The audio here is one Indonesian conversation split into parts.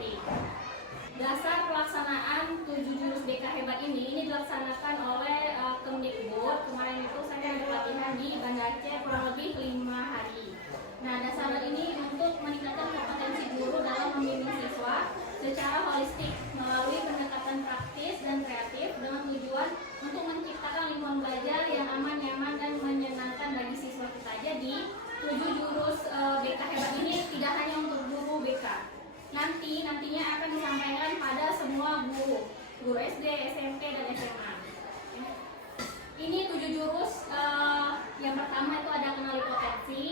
penting. Dasar pelaksanaan 7 jurus BK hebat ini dilaksanakan oleh Kemdikbud. Kemarin itu saya ada pelatihan di Banda Aceh kurang lebih 5 hari. Nah, dasar ini untuk meningkatkan kompetensi guru dalam membimbing siswa secara holistik melalui pendekatan praktis dan kreatif dengan tujuan untuk menciptakan lingkungan belajar yang aman, nyaman, dan menyenangkan bagi siswa kita. Jadi, 7 jurus BK hebat ini tidak hanya untuk guru BK. Nantinya akan disampaikan pada semua guru SD, SMP, dan SMA. Ini 7 jurus. Yang pertama itu ada kenali potensi,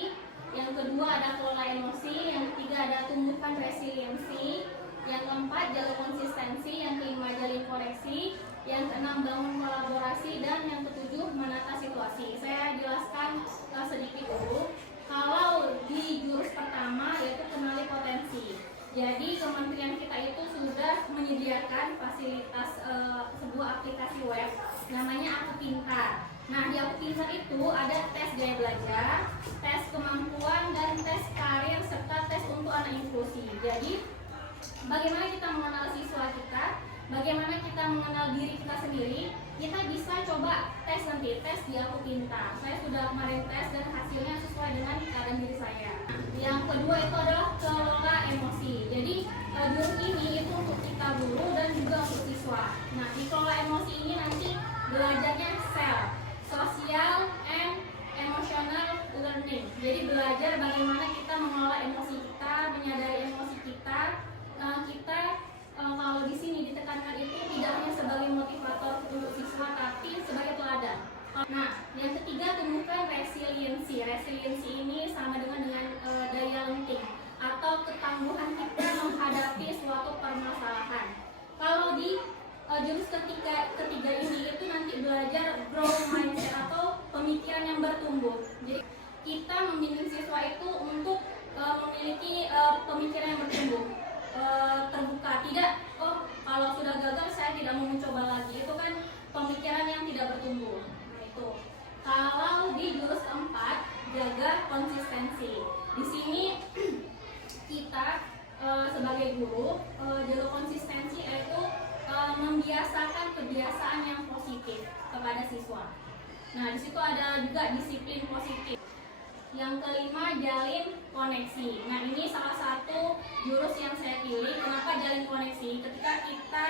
yang kedua ada kelola emosi, yang ketiga ada tumbuhkan resiliensi, yang keempat jaga konsistensi, yang kelima jalin koreksi, yang keenam bangun kolaborasi, dan yang ketujuh menata situasi. Saya jelaskan sedikit dulu. Kalau di jurus pertama yaitu kenali potensi. Jadi kementerian kita itu sudah menyediakan fasilitas sebuah aplikasi web namanya Aku Pintar. Nah, di Aku Pintar itu ada tes gaya belajar, tes kemampuan, dan tes karir serta tes untuk anak inklusi. Jadi bagaimana kita mengenal siswa kita, bagaimana kita mengenal diri kita sendiri, kita bisa coba tes nanti, tes di Aku Pintar. Saya sudah kemarin tes dan hasilnya sesuai dengan keadaan diri saya. Yang kedua itu adalah kelola emosi. Jadi jurus ini itu untuk kita guru dan juga untuk siswa. Nah, di kelola emosi ini nanti belajarnya social and emotional learning. Jadi belajar bagaimana kita mengelola emosi kita, menyadari emosi kita. Kalau di sini ditekankan itu tidak hanya sebagai motivator untuk siswa, tapi sebagai teladan. Nah, yang ketiga tumbuhkan resiliensi. Resiliensi ini sama dengan daya lenting atau ketangguhan kita menghadapi suatu permasalahan. Kalau di jurus ketiga ini itu nanti belajar growth mindset atau pemikiran yang bertumbuh. Jadi kita membimbing siswa itu untuk memiliki pemikiran yang bertumbuh, terbuka. Tidak, kalau sudah gagal saya tidak mau mencoba lagi. Itu kan pemikiran yang tidak bertumbuh. Nah, itu. Kalau di jurus keempat jaga konsistensi. Di sini kita sebagai guru jaga konsistensi yaitu membiasakan kebiasaan yang positif kepada siswa. Nah, di situ ada juga disiplin positif. Yang kelima, jalin koneksi. Nah, ini salah satu jurus yang saya pilih. Kenapa jalin koneksi? Ketika kita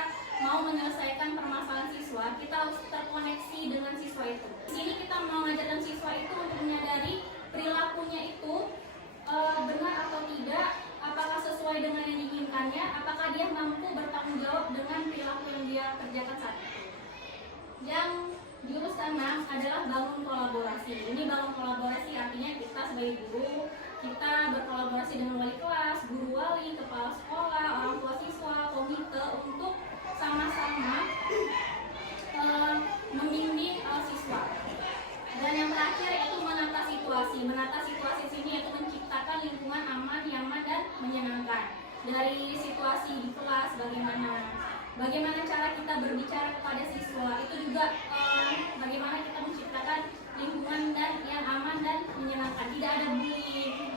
mau menyelesaikan permasalahan siswa, kita harus terkoneksi dengan siswa itu. Di sini kita mengajarkan siswa itu untuk menyadari perilakunya itu benar atau tidak, apakah sesuai dengan yang diinginkannya, apakah dia mampu bertanggung jawab dengan perilaku yang dia kerjakan saat itu. Yang jurus keenam adalah bangun kolaborasi. Ini bangun kolaborasi artinya kita sebagai guru, kita berkolaborasi dengan wali kelas, guru wali, kepala sekolah, orang tua siswa, komite untuk sama-sama membimbing siswa. Dan yang terakhir itu menata situasi. Menata situasi sini yaitu menciptakan lingkungan aman, nyaman, dan menyenangkan. Dari situasi di kelas bagaimana cara kita berbicara kepada siswa, itu juga bagaimana kita menciptakan lingkungan dan yang aman dan menyenangkan. Tidak ada bullying.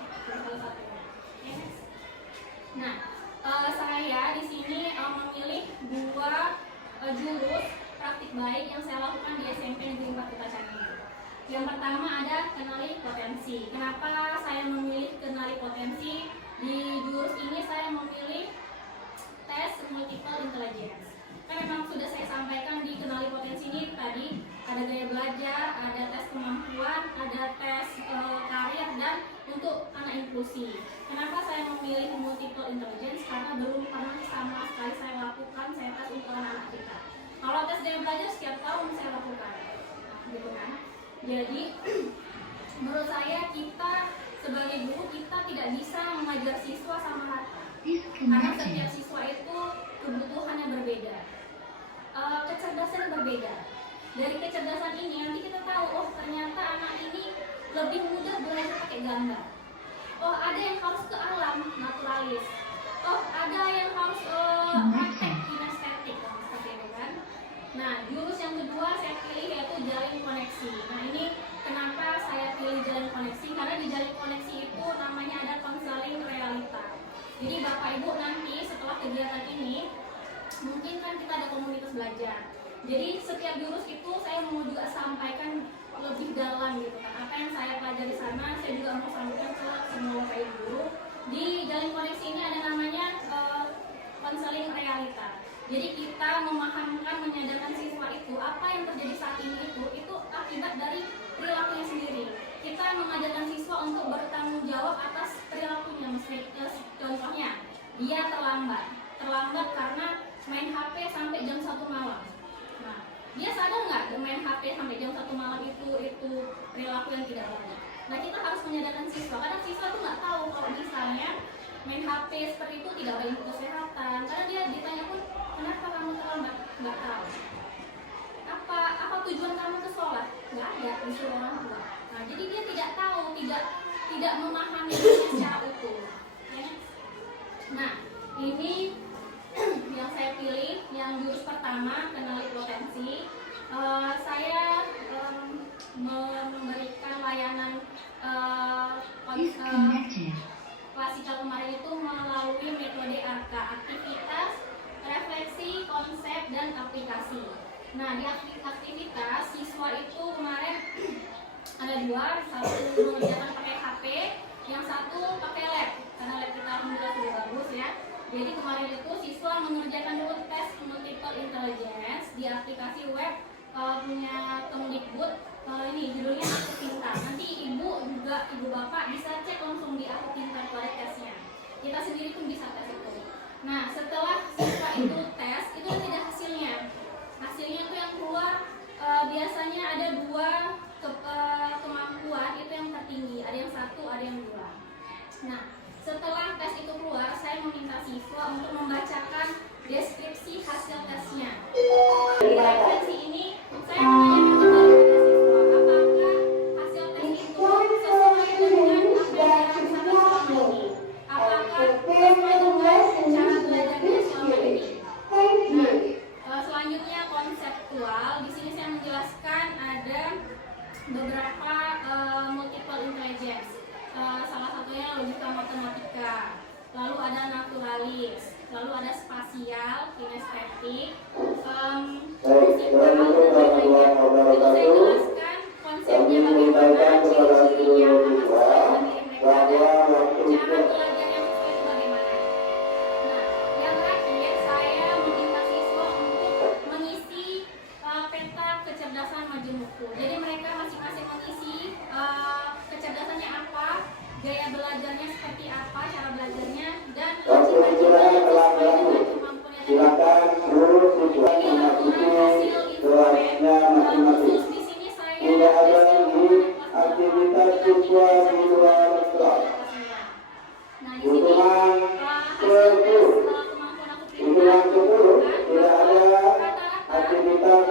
Nah, saya di sini memilih 2 jurus praktik baik yang saya lakukan di SMP Negeri 4 Kota Candi. Yang pertama ada kenali potensi. Kenapa saya memilih kenali potensi? Di jurus ini saya memilih tes multiple intelligence. Kan memang sudah saya sampaikan di kenali potensi ini tadi ada gaya belajar, ada tes kemampuan, ada tes karir, dan untuk anak inklusi. Kenapa saya memilih multiple intelligence? Karena belum pernah sama sekali saya lakukan saya tes untuk anak-anak kita. Kalau tes gaya belajar setiap tahun saya lakukan, gitu kan? Jadi menurut saya kita sebagai guru kita tidak bisa mengajar siswa sama rata. Karena setiap siswa itu kebutuhannya berbeda, kecerdasan berbeda. Dari kecerdasan ini nanti kita tahu, ternyata anak ini lebih mudah belajar pakai gambar. Ada yang harus ke alam, naturalis. Ada yang harus praktek kinestetik, seperti itu kan. Nah, jurus yang kedua saya pilih yaitu jalin koneksi. Nah, ini kenapa saya pilih jalin koneksi? Karena di jalin koneksi itu namanya ada konseling realita. Jadi Bapak Ibu nanti setelah kegiatan ini mungkin kan kita ada komunitas belajar. Jadi setiap jurus itu saya mau juga sampaikan lebih dalam gitu kan. Apa yang saya pelajari sana saya juga mau sampaikan ke semua Bapak Ibu guru. Di Jalin Koneksi ini ada namanya konseling realita. Jadi kita memahamkan, menyadarkan siswa itu apa yang terjadi saat ini itu akibat dari perilakunya sendiri. Kita mengajarkan siswa untuk bertanggung jawab atas perilakunya. Contohnya, dia terlambat karena main HP sampai jam 1 malam. Nah, dia sadar nggak main HP sampai jam 1 malam itu perilaku yang tidak baik. Nah, kita harus menyadarkan siswa. Kadang siswa itu nggak tahu kalau misalnya main HP seperti itu tidak baik untuk kesehatan. Karena dia ditanya pun, kenapa kamu terlambat? Nggak tahu. Apa tujuan kamu ke sekolah? Nggak ada, disuruh orang tua. Nah, jadi dia tidak tahu, tidak memahami secara utuh. Ya. Nah, ini yang saya pilih, yang jurus pertama, kenali potensi. Saya memberikan layanan klasikal kemarin itu melalui metode ARKA, aktivitas, refleksi, konsep, dan aplikasi. Nah, di aktivitas siswa itu kemarin ada 2, satu mengerjakan pakai HP, yang satu pakai lab, karena lab kita alhamdulillah sudah bagus ya. Jadi kemarin itu siswa mengerjakan dulu tes multiple intelligence di aplikasi web punya Kemdikbud. Ini judulnya Aku Pintar. Nanti ibu bapak bisa cek langsung di Aku Pintar pada tesnya. Kita sendiri pun bisa tes itu. Nah, setelah siswa itu tes, itu ada hasilnya. Hasilnya itu yang keluar biasanya ada 2 kemampuan itu yang tertinggi. Ada yang 1, ada yang 2. Nah, setelah tes itu keluar, saya meminta siswa untuk membacakan deskripsi hasil tesnya. Di referensi ini, saya menanyakan kembali kepada siswa, apakah hasil tes itu sesuai dengan apa yang dirasakan selama ini? Apakah sesuai dengan cara belajarnya selama ini? Nah, selanjutnya konseptual. Di sini saya menjelaskan ada beberapa multiple intelligence. Salah satunya logika matematika, lalu ada naturalis, lalu ada spasial, kinestetik, musikal, dan lain-lainnya. Itu saya jelaskan konsepnya bagaimana, ciri-cirinya, apa sesuai dengan diri mereka, dan cara belajar yang sesuai itu bagaimana. Nah, yang terakhir saya meminta siswa untuk mengisi peta kecerdasan majemukku. Jadi mereka masing-masing mengisi kecerdasannya apa, gaya belajarnya seperti apa, cara belajarnya, dan cita-citanya sesuai dengan kemampuannya. Ini laporan hasil instrumen khusus di sini saya aktivitas siswa di luar kelas. Nah, di sini hasil tes kemampuan aku pribadi tidak ada aktivitas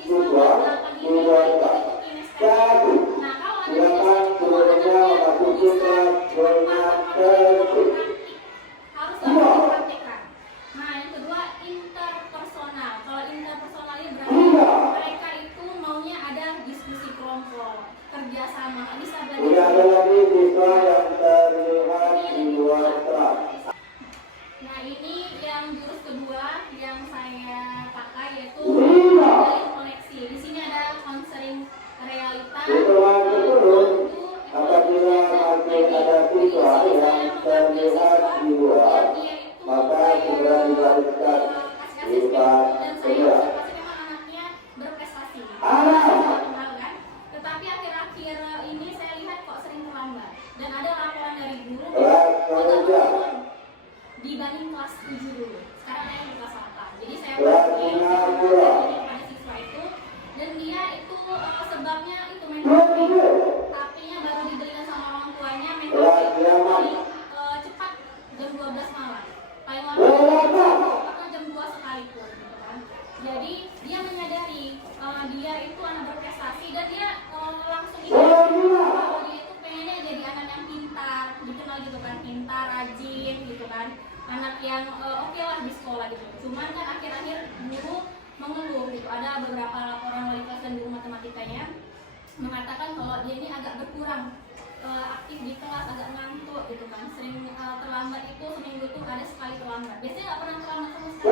siswa di luar kelas. Nah, kalau ada harus dipraktikkan. Nah, yang kedua interpersonal. Kalau interpersonal ini berarti mereka itu maunya ada diskusi kelompok, kerjasama, bisa belajar. Nah, ini yang jurus kedua yang saya pakai yaitu jalin koneksi. Di sini ada konseling realita. Apabila masih ada siswa yang terlihat di luar, maka segera dilakukan di depan segera. Anaknya berprestasi. Tetapi akhir-akhir ini saya lihat kok sering terlambat. Dan ada laporan dari guru menurun dibanding kelas 7 dulu. Sekarang naik di kelas 8. Jadi saya pada siswa itu, dan dia itu sebabnya itu main HP-nya baru dibelikan sama orang tuanya, main HP paling cepat jam 12 malam, paling lama jam 2 sekalipun gitu kan. Jadi dia menyadari dia itu anak berprestasi, dan dia langsung ingat bahwa dia itu pengennya jadi anak yang pintar, dikenal gitu kan, pintar, rajin gitu kan, anak yang oke lah di sekolah gitu. Cuman kan akhir-akhir guru mengeluh gitu, ada beberapa laporan wali kelas dan guru matematikanya mengatakan kalau dia ini agak berkurang aktif di kelas, agak ngantuk gitu kan, sering terlambat, itu seminggu tuh ada sekali terlambat, biasanya nggak pernah terlambat sama sekali.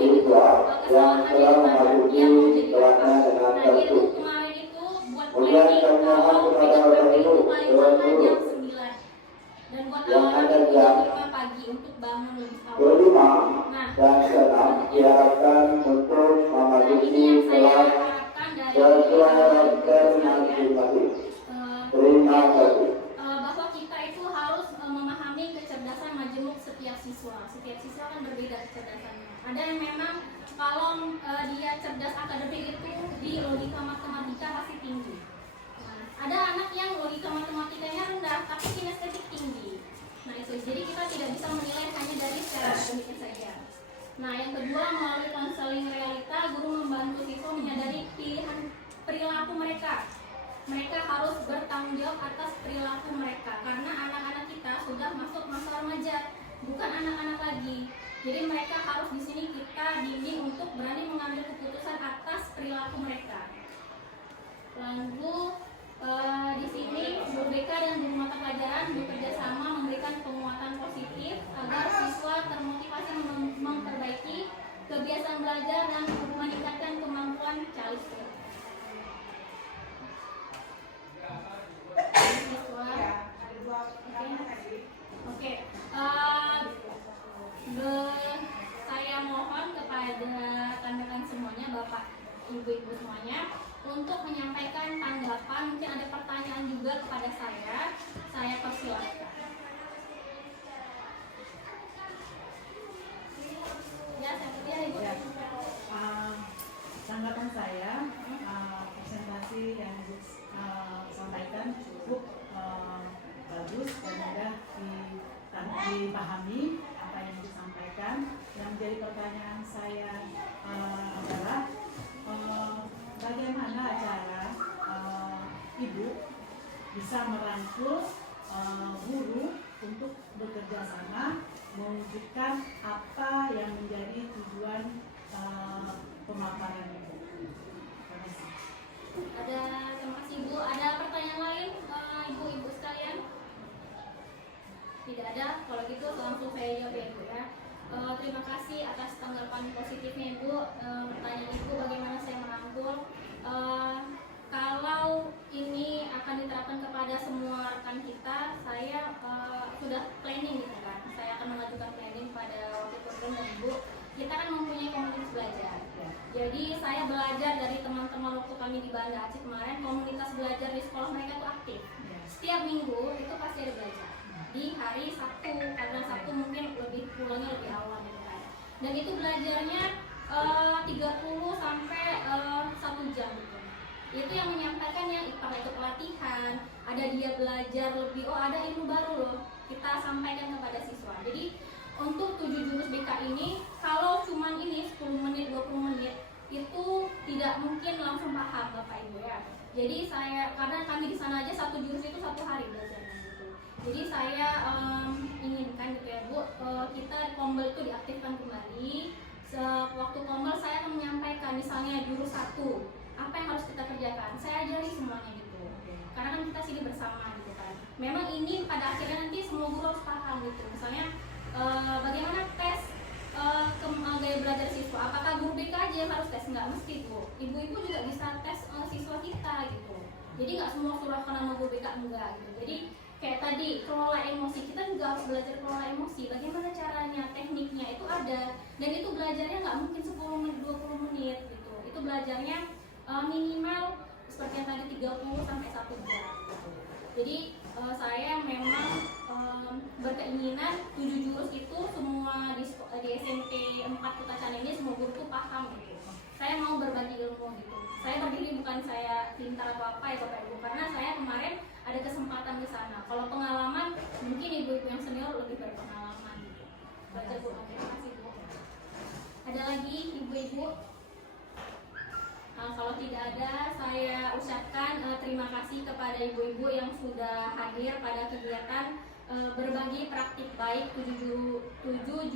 siswa yang kesalahan telah memasuki yang mau jadi kelasnya apa. dengan Nah dia tertib. tuh kemarin itu buat Kemudian planning kami mohon kalau kepada tidak Bapak praktik Ibu itu paling Dewan lama Guru jam 9 dan buat yang anak-anak ada itu jam jam 5 pagi untuk bangun lebih awal. kelima Nah, dan keenam diharapkan untuk nah ini memasuki yang saya kelas harapkan dari sesuai roster sekalian. masing-masing. Terima kasih. Bahwa kita itu harus memahami kecerdasan majemuk setiap siswa. Setiap siswa kan berbeda kecerdasannya. Ada yang memang kalau dia cerdas akademik itu di logika matematika pasti tinggi. Nah, ada anak yang logika matematikanya rendah tapi kinestetik tinggi. Nah itu, jadi kita tidak bisa menilai hanya dari secara akademiknya saja. Nah yang kedua, melalui konseling realita, guru membantu siswa menyadari pilihan perilaku mereka. Mereka harus bertanggung jawab atas perilaku mereka karena anak-anak kita sudah masuk masa remaja, bukan anak-anak lagi. Jadi mereka harus di sini kita didik untuk berani mengambil keputusan atas perilaku mereka. Lalu di sini guru BK dan guru mata pelajaran bekerja sama memberikan penguatan positif agar siswa termotivasi memperbaiki kebiasaan belajar dan meningkatkan kemampuan calisper. Oke. Saya mohon kepada rekan-rekan semuanya, Bapak, Ibu-ibu semuanya, untuk menyampaikan tanggapan. Mungkin ada pertanyaan juga kepada saya persilahkan. Ya, saya percaya Ibu. Ya. Tanggapan saya, presentasi yang Ibu sampaikan cukup bagus dan mudah dipahami apa yang disampaikan. Yang menjadi pertanyaan saya adalah bagaimana cara Ibu bisa merangkul guru untuk bekerja sama mewujudkan apa yang menjadi tujuan pemaparan Ibu. Terima kasih. Terima kasih Bu. Ada pertanyaan lain Ibu-ibu sekalian? Tidak ada. Kalau gitu langsung saya jawab ya Bu ya. Terima kasih atas tanggapan positifnya Ibu. Pertanyaan Ibu bagaimana saya merangkul. Kalau ini akan diterapkan kepada semua rekan kita, saya sudah planning gitu kan. Saya akan mengajukan planning pada waktu program dan Ibu. Kita kan mempunyai komunitas belajar. Jadi saya belajar dari teman-teman waktu kami di Banda Aceh kemarin, komunitas belajar di sekolah mereka itu aktif. Setiap minggu itu pasti ada belajar. Di hari Sabtu, karena Sabtu mungkin pulangnya lebih awal gitu kan. Dan itu belajarnya 30 sampai 1 jam gitu. Itu yang menyampaikan yang pernah ikut pelatihan, ada dia belajar lebih, ada ilmu baru loh, kita sampaikan kepada siswa. Jadi untuk 7 jurus BK ini, kalau cuman ini 10 menit, 20 menit itu tidak mungkin langsung paham Bapak Ibu ya. Jadi karena kami di sana aja 1 jurus itu 1 hari belajarnya gitu. Jadi saya inginkan gitu ya Bu, kita Kombel itu diaktifkan kembali. Waktu Kombel saya akan menyampaikan misalnya jurus 1, apa yang harus kita kerjakan, saya ajari semuanya gitu. Karena kan kita sini bersama gitu kan. Memang ini pada akhirnya nanti semua guru harus paham gitu. Misalnya bagaimana tes gaya belajar siswa, apakah guru BK aja yang harus tes? Nggak mesti Bu, ibu-ibu juga bisa tes siswa kita gitu. Jadi nggak semua surah karena guru BK enggak gitu. Jadi kayak tadi kelola emosi, kita juga harus belajar kelola emosi. Bagaimana caranya, tekniknya itu ada, dan itu belajarnya nggak mungkin 10 menit, 20 menit gitu. Itu belajarnya minimal seperti yang tadi 30 sampai 1 jam gitu. Jadi saya memang berkeinginan 7 jurus itu semua di SMP 4 Kota Cane ini semua guru tuh paham gitu. Saya mau berbagi ilmu gitu. Saya berdiri bukan saya pintar atau apa ya Bapak Ibu, karena saya kemarin ada kesempatan di sana. Kalau pengalaman mungkin ibu-ibu yang senior lebih berpengalaman gitu. Baca Bu, terima kasih Bu. Ada lagi ibu-ibu? Kalau tidak ada, saya ucapkan terima kasih kepada ibu-ibu yang sudah hadir pada kegiatan berbagi praktik baik 7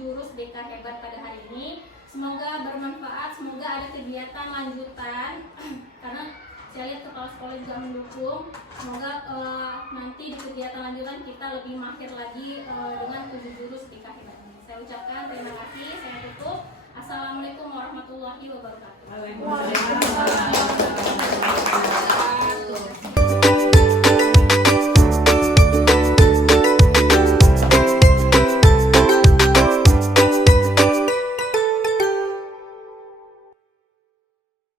jurus BK hebat pada hari ini. Semoga bermanfaat, semoga ada kegiatan lanjutan karena saya lihat kepala sekolah juga mendukung. Semoga nanti di kegiatan lanjutan kita lebih mahir lagi dengan 7 jurus BK hebat ini. Saya ucapkan terima kasih, saya tutup. Assalamualaikum warahmatullahi wabarakatuh. Waalaikumsalam warahmatullahi wabarakatuh.